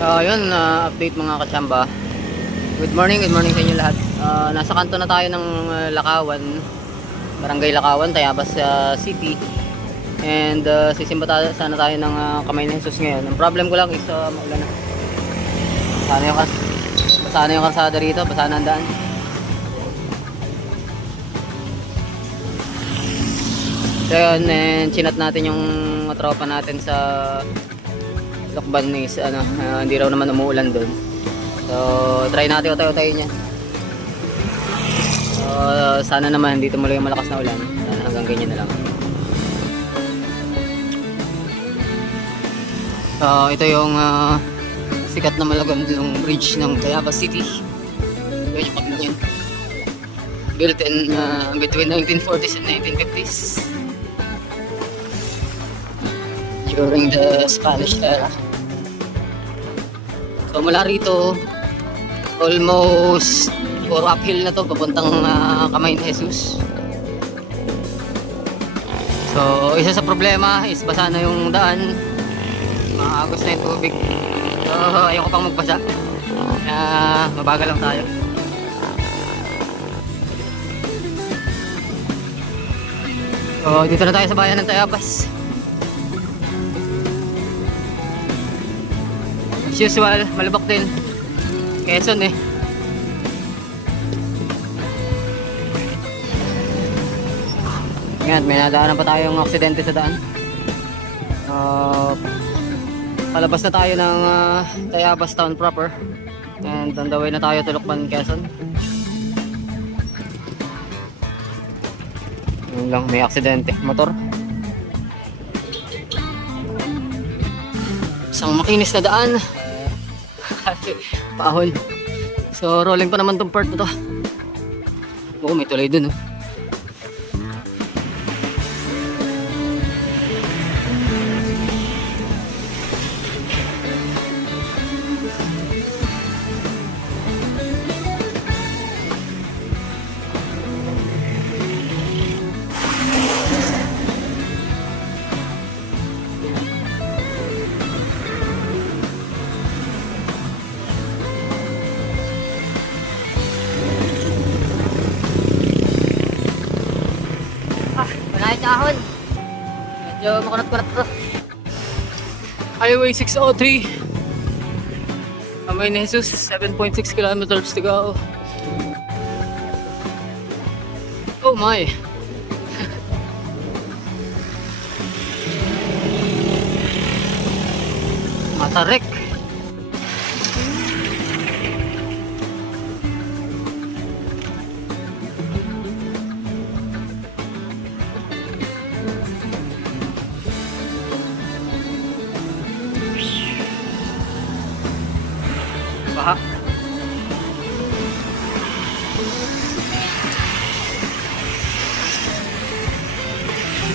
Yun, update mga kachamba. Good morning sa inyo lahat. Nasa kanto na tayo ng Lakawan, Barangay Lakawan, Tayabas City. And sisimba sana tayo ng Kamay ni Jesus ngayon. Ang problem ko lang is maulan na. Basa na yung kalsada rito, basa na ang daan. So yun, and chinat natin yung tropa natin sa Lokban is hindi raw naman umuulan doon. So try natin tayo niyan. So sana naman dito muli yung malakas na ulan. Sana hanggang ganyan na lang. So ito yung sikat na malagandang bridge ng Tayabas City. Ito yung paglang yun. Built in between 1940s and 1950s. During the Spanish era. So mula rito almost or uphill na to papuntang Kamay ni Jesus. So isa sa problema is basa na yung daan, maagos na yung tubig. So ayoko pang magbasa, mabagal lang tayo. So dito na tayo sa bayan ng Tayabas. As usual, malubak din. Quezon eh. Ngayon, may nadaanan pa tayong aksidente sa daan. Palabas na tayo ng Tayabas town proper. And on the way na tayo to Lokban, Quezon. Yun lang, may aksidente. Motor. Isang makinis na daan. Paahon. So rolling pa naman tong part na to. Oo, may tulay dun. Ahon. Medyo makunat-kunat to. Highway 603. Kamay ni Jesus, 7.6 kilometers to go. Oh my. Matarik. Baha.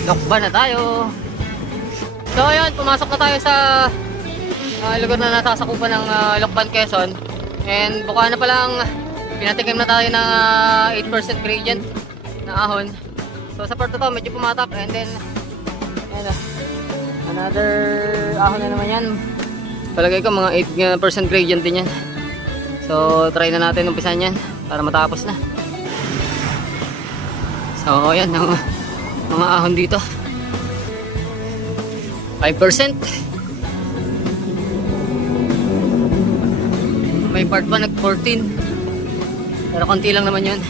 Lokban na tayo. So ayun, pumasok na tayo sa lugar na nasasakupan ng Lokban, Quezon. And buka na palang pinatikim na tayo ng 8% gradient na ahon. So sa part na to medyo pumatak. And then ayan, another ahon na naman yan. Palagay ko mga 8% gradient din yan. So try na natin umpisan yan para matapos na. So ayan ang mga ahon dito. 5%. May part pa nag 14. Pero konti lang naman yun.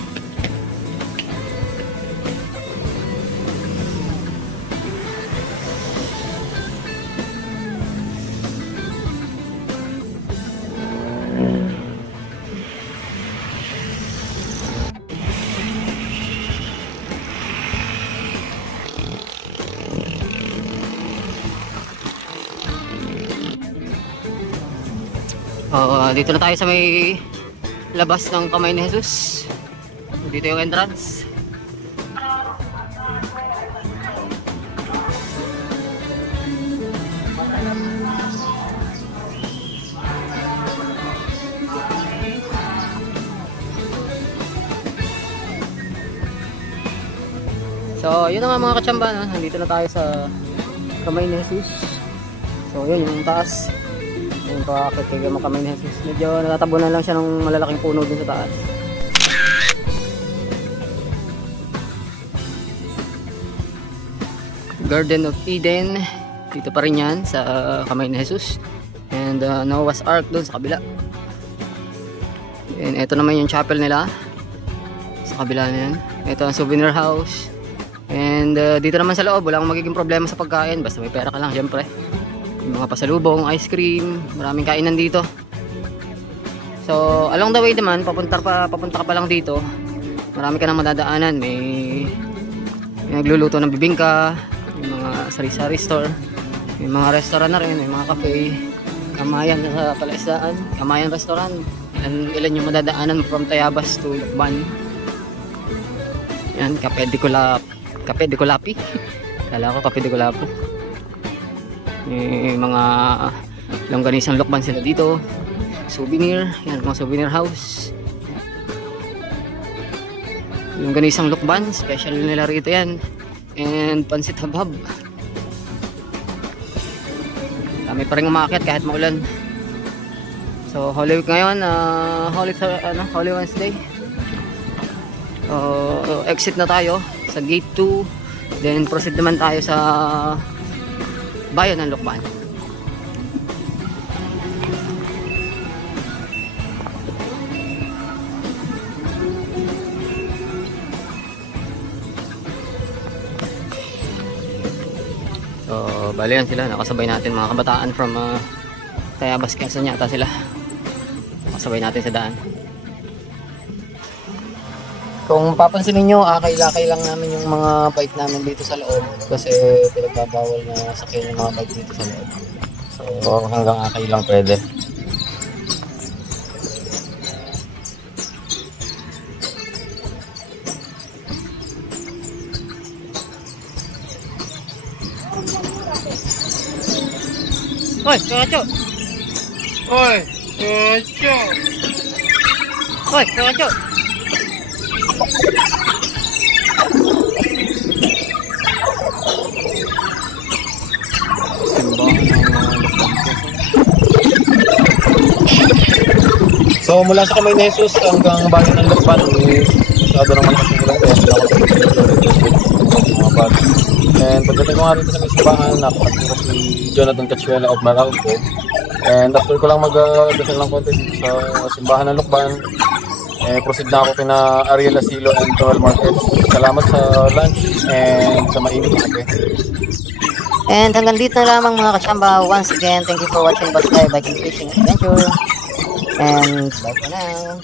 Dito na tayo sa may labas ng Kamay ni Jesus. Dito yung entrance. So yun na nga mga kachamba, no? Nandito na tayo sa Kamay ni Jesus. So yun yung taas. Yung paakit kay Kamay ni Jesus. Medyo natatabunan lang siya ng malalaking puno dun sa taas. Garden of Eden. Dito pa rin yan sa Kamay ni Jesus. And Noah's Ark dun sa kabila. And ito naman yung chapel nila. Sa kabila na yan. Ito ang souvenir house. And dito naman sa loob, wala akong magiging problema sa pagkain. Basta may pera ka lang, syempre. Yung mga pasalubong, ice cream, maraming kainan dito. So, along the way naman, papunta ka pa lang dito. Marami ka nang madadaanan. May nagluluto ng bibingka, may mga sari-sari store, may mga restaurant na rin, may mga cafe, Kamayan sa Palaisdaan, Kamayan Restaurant. Ilan yung madadaanan from Tayabas to Lukban. Yan, Cafe de Colapi. Kala ko Cafe de Colapo. May mga longganisang Lukban sila dito. Souvenir, yan mga souvenir house. Longganisang Lukban, special nila rito yan. And pansit habhab. Dami pa rin umakyat kahit maulan. So Holy Week ngayon, Holy Wednesday. Exit na tayo sa gate 2, then proceed naman tayo sa bayan ng Lukban. So bali yan sila, nakasabay natin mga kabataan from Tayabas, Quezon yata sila. Nakasabay natin sa daan. Kung papansin niyo, akay-lakay lang namin yung mga bike namin dito sa loob kasi pinagbabawal na sakyan yung mga bike dito sa loob. So hanggang akay lang pwede. Hoy, Kacho! Hoy, Kacho! Hoy, Kacho! So mula sa Kamay ni Jesus hanggang bayan ng Lukban is masyado naman kasi lang kaya sila ako mga bag. And pagdating ko nga rito sa may simbahan, nakapagpunta ko si Jonathan Cachuela of Meralco. And after ko lang mag-dasal ng konti dito sa simbahan ng Lukban, proceed na ako kina Ariel Asilo and Joel Marquez. Salamat sa lunch and sa mainit na kape. And hanggang dito na lamang mga kasamba. Once again, thank you for watching Bus Live Biking Fishing Adventure. And bye for now.